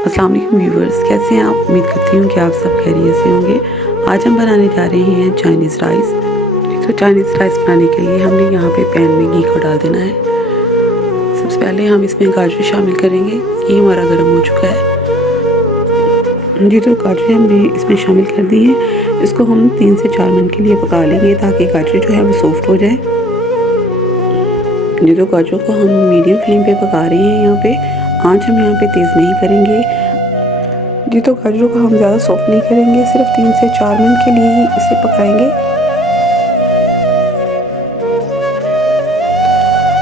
अस्सलाम वालेकुम व्यूवर्स, कैसे हैं आप। उम्मीद करती हूँ कि आप सब खैरियत से होंगे। आज हम बनाने जा रहे हैं चाइनीज़ राइस। तो चाइनीज़ राइस बनाने के लिए हमने यहाँ पे पैन में घी को डाल देना है। सबसे पहले हम इसमें गाजर शामिल करेंगे। घी हमारा गर्म हो चुका है जी। तो गाजर हमने इसमें शामिल कर दी है। इसको हम 3 से 4 मिनट के लिए पका लेंगे ताकि गाजर जो है वो सॉफ्ट हो जाए जी। तो गाजरों को हम मीडियम फ्लेम पे पका रहे हैं। यहाँ पे आंच हम यहाँ पे तेज़ नहीं करेंगे जी। तो गाजरों को हम ज़्यादा सॉफ्ट नहीं करेंगे, सिर्फ 3 से 4 मिनट के लिए ही इसे पकाएंगे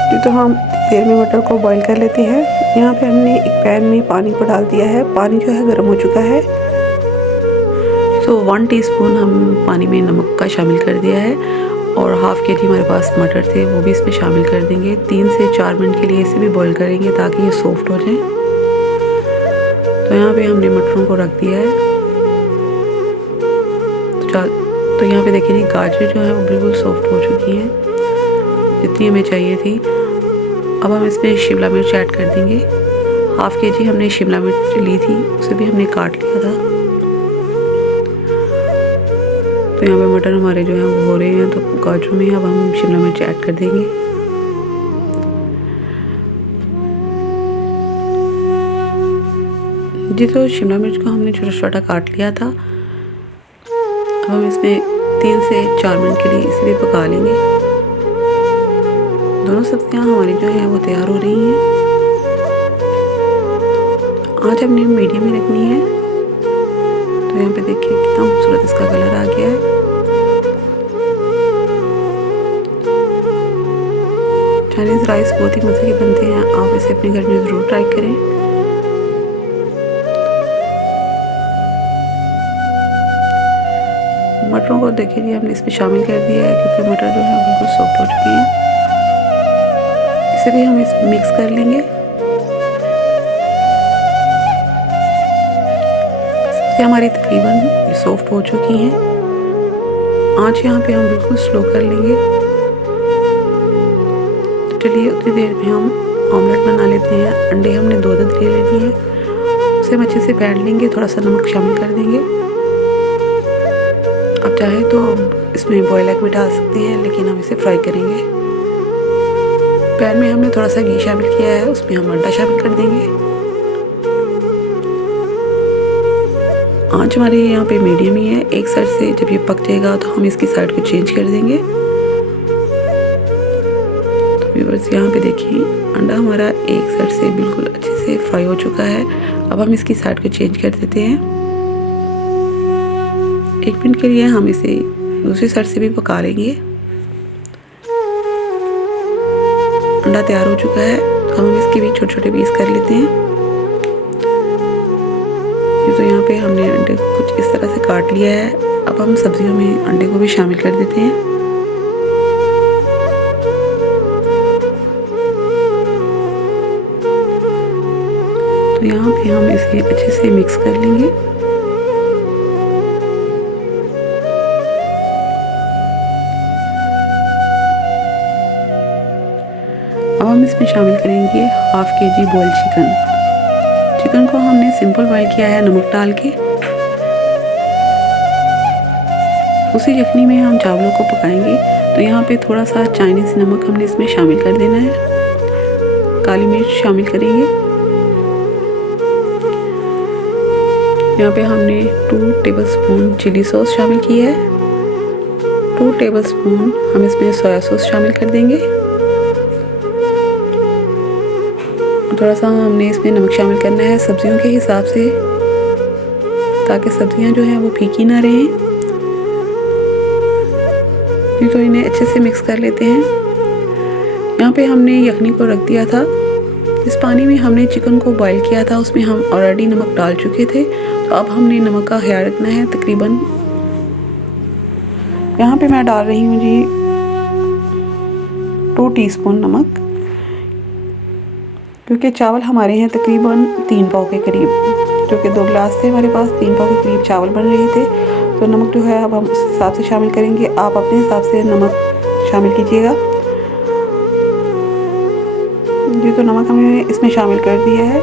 जी। तो हम देर में मटर को बॉईल कर लेते हैं। यहाँ पे हमने एक पैन में पानी को डाल दिया है। पानी जो है गर्म हो चुका है। तो 1 टीस्पून हम पानी में नमक का शामिल कर दिया है और हाफ़ के जी हमारे पास मटर थे, वो भी इसमें शामिल कर देंगे। 3 से 4 मिनट के लिए इसे भी बॉईल करेंगे ताकि ये सॉफ्ट हो जाए। तो यहाँ पे हमने मटरों को रख दिया है। तो यहाँ पे देखिए गाजर जो है वो बिल्कुल सॉफ्ट हो चुकी है, जितनी हमें चाहिए थी। अब हम इसमें शिमला मिर्च ऐड कर देंगे। हाफ़ के जी हमने शिमला मिर्च ली थी, उसे भी हमने काट लिया था। तो यहाँ पे मटर हमारे जो है वो हो रहे हैं। तो गाजरों में अब हम शिमला मिर्च ऐड कर देंगे। जी। तो शिमला मिर्च को हमने छोटा छोटा काट लिया था। अब हम इसमें 3 से 4 मिनट के लिए इसे भी पका लेंगे। दोनों सब्जियां हमारी जो है वो तैयार हो रही हैं। आंच हमने मीडियम में रखनी है। तो यहाँ पे देखिए कितना खूबसूरत इसका कलर आ गया है। चाइनीज़ राइस बहुत ही मज़े के बनते हैं, आप इसे अपने घर में ज़रूर ट्राई करें। मटरों को देखिए जी हमने इसमें शामिल कर दिया है क्योंकि मटर जो है बिल्कुल सॉफ्ट हो चुकी हैं। इसे भी हम इसमें मिक्स कर लेंगे। सब्ज़ियाँ हमारी तकरीबन सॉफ्ट हो चुकी हैं। आंच यहाँ पे हम बिल्कुल स्लो कर लेंगे। तो चलिए उतनी देर में हम ऑमलेट बना लेते हैं। अंडे हमने 2 ले लेनी है, उसे हम अच्छे से फेंट लेंगे। थोड़ा सा नमक शामिल कर देंगे। आप चाहे तो इसमें बॉयल एग भी डाल सकते हैं, लेकिन हम इसे फ्राई करेंगे। पैन में हमने थोड़ा सा घी शामिल किया है, उसमें हम अंडा शामिल कर देंगे। आंच हमारी यहाँ पे मीडियम ही है। एक साइड से जब ये पक जाएगा तो हम इसकी साइड को चेंज कर देंगे। तो व्यूअर्स यहाँ पे देखिए अंडा हमारा एक साइड से बिल्कुल अच्छे से फ्राई हो चुका है। अब हम इसकी साइड को चेंज कर देते हैं। 1 मिनट के लिए हम इसे दूसरी साइड से भी पका लेंगे। अंडा तैयार हो चुका है, तो हम इसके भी छोटे छोटे पीस कर लेते हैं। तो यहाँ पे हमने अंडे को कुछ इस तरह से काट लिया है। अब हम सब्जियों में अंडे को भी शामिल कर देते हैं। तो यहाँ पे हम इसे अच्छे से मिक्स कर लेंगे। अब हम इसमें शामिल करेंगे हाफ़ के जी बॉइल्ड चिकन को हमने सिंपल बॉईल किया है नमक डाल के। उसी यखनी में हम चावलों को पकाएंगे। तो यहाँ पे थोड़ा सा चाइनीज़ नमक हमने इसमें शामिल कर देना है। काली मिर्च शामिल करेंगे। यहाँ पे हमने 2 टेबलस्पून चिली सॉस शामिल की है। 2 टेबलस्पून हम इसमें सोया सॉस शामिल कर देंगे। थोड़ा सा हमने इसमें नमक शामिल करना है सब्जियों के हिसाब से, ताकि सब्जियां जो हैं वो फीकी ना रहें। तो इन्हें अच्छे से मिक्स कर लेते हैं। यहाँ पे हमने यखनी को रख दिया था। इस पानी में हमने चिकन को बॉईल किया था, उसमें हम ऑलरेडी नमक डाल चुके थे। तो अब हमने नमक का ख्याल रखना है। तकरीबन यहाँ पे मैं डाल रही हूँ जी 2 टीस्पून नमक, क्योंकि चावल हमारे हैं तकरीबन 3 पाव के करीब, जो कि 2 गिलास थे हमारे पास, 3 पाव के करीब चावल बन रहे थे। तो नमक जो है अब हम उस हिसाब से शामिल करेंगे। आप अपने हिसाब से नमक शामिल कीजिएगा जी। तो नमक हमने इसमें शामिल कर दिया है।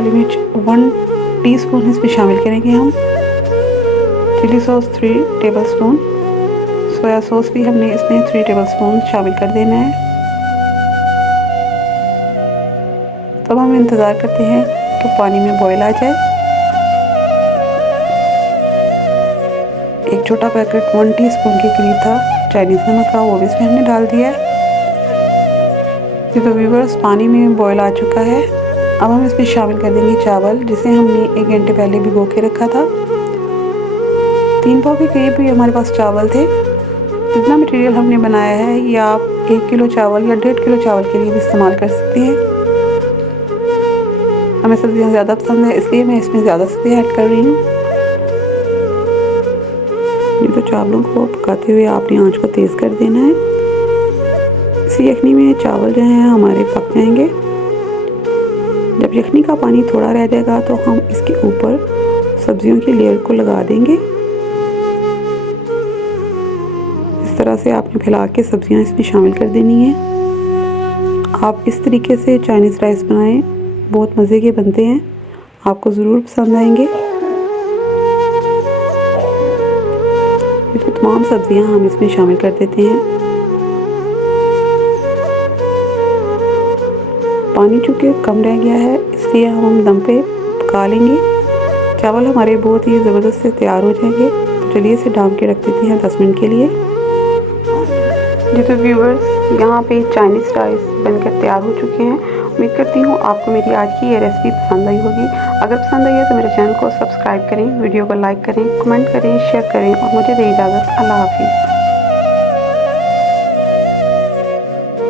काली मिर्च 1 टीस्पून इसमें शामिल करेंगे हम। Chilli sauce 3 tablespoon, soya sauce भी हमने इसमें 3 टेबलस्पून शामिल कर देना है। तब हम इंतज़ार करते हैं कि पानी में बॉयल आ जाए। एक छोटा पैकेट 1 टीस्पून के करीब था चाइनीज़ नमक का, वो भी इसमें हमने डाल दिया है। तो व्यूअर्स, पानी में बॉयल आ चुका है। अब हम इसमें शामिल कर देंगे चावल, जिसे हमने 1 घंटे पहले भिगो के रखा था। 3 पाव के करीब भी हमारे पास चावल थे। जितना मटेरियल हमने बनाया है ये आप 1 किलो चावल या 1.5 किलो चावल के लिए भी इस्तेमाल कर सकते हैं। हमें सब्जियां ज़्यादा पसंद है, इसलिए मैं इसमें ज़्यादा सब्जियां ऐड कर रही हूँ। ये तो चावलों को पकाते हुए आपने आंच को तेज़ कर देना है। इसी यखनी में चावल जो हैं हमारे पक जाएंगे। जब यखनी का पानी थोड़ा रह जाएगा तो हम इसके ऊपर सब्जियों की लेयर को लगा देंगे। इस तरह से आपने फैला के सब्जियां इसमें शामिल कर देनी है। आप इस तरीके से चाइनीज़ राइस बनाएं, बहुत मज़े के बनते हैं, आपको ज़रूर पसंद आएंगे। ये तो तमाम सब्जियां हम इसमें शामिल कर देते हैं। पानी चूँकि कम रह गया है, इसलिए हम दम पे पका लेंगे। चावल हमारे बहुत ही ज़बरदस्त से तैयार हो जाएंगे। तो चलिए इसे डाल के रख देते हैं 10 मिनट के लिए। जी तो व्यूअर्स, यहाँ पे चाइनीज़ राइस बनकर तैयार हो चुके हैं। उम्मीद करती हूँ आपको मेरी आज की ये रेसिपी पसंद आई होगी। अगर पसंद आई है तो मेरे चैनल को सब्सक्राइब करें, वीडियो को लाइक करें, कमेंट करें, शेयर करें और मुझे दें इजाज़त। अल्लाह हाफिज़।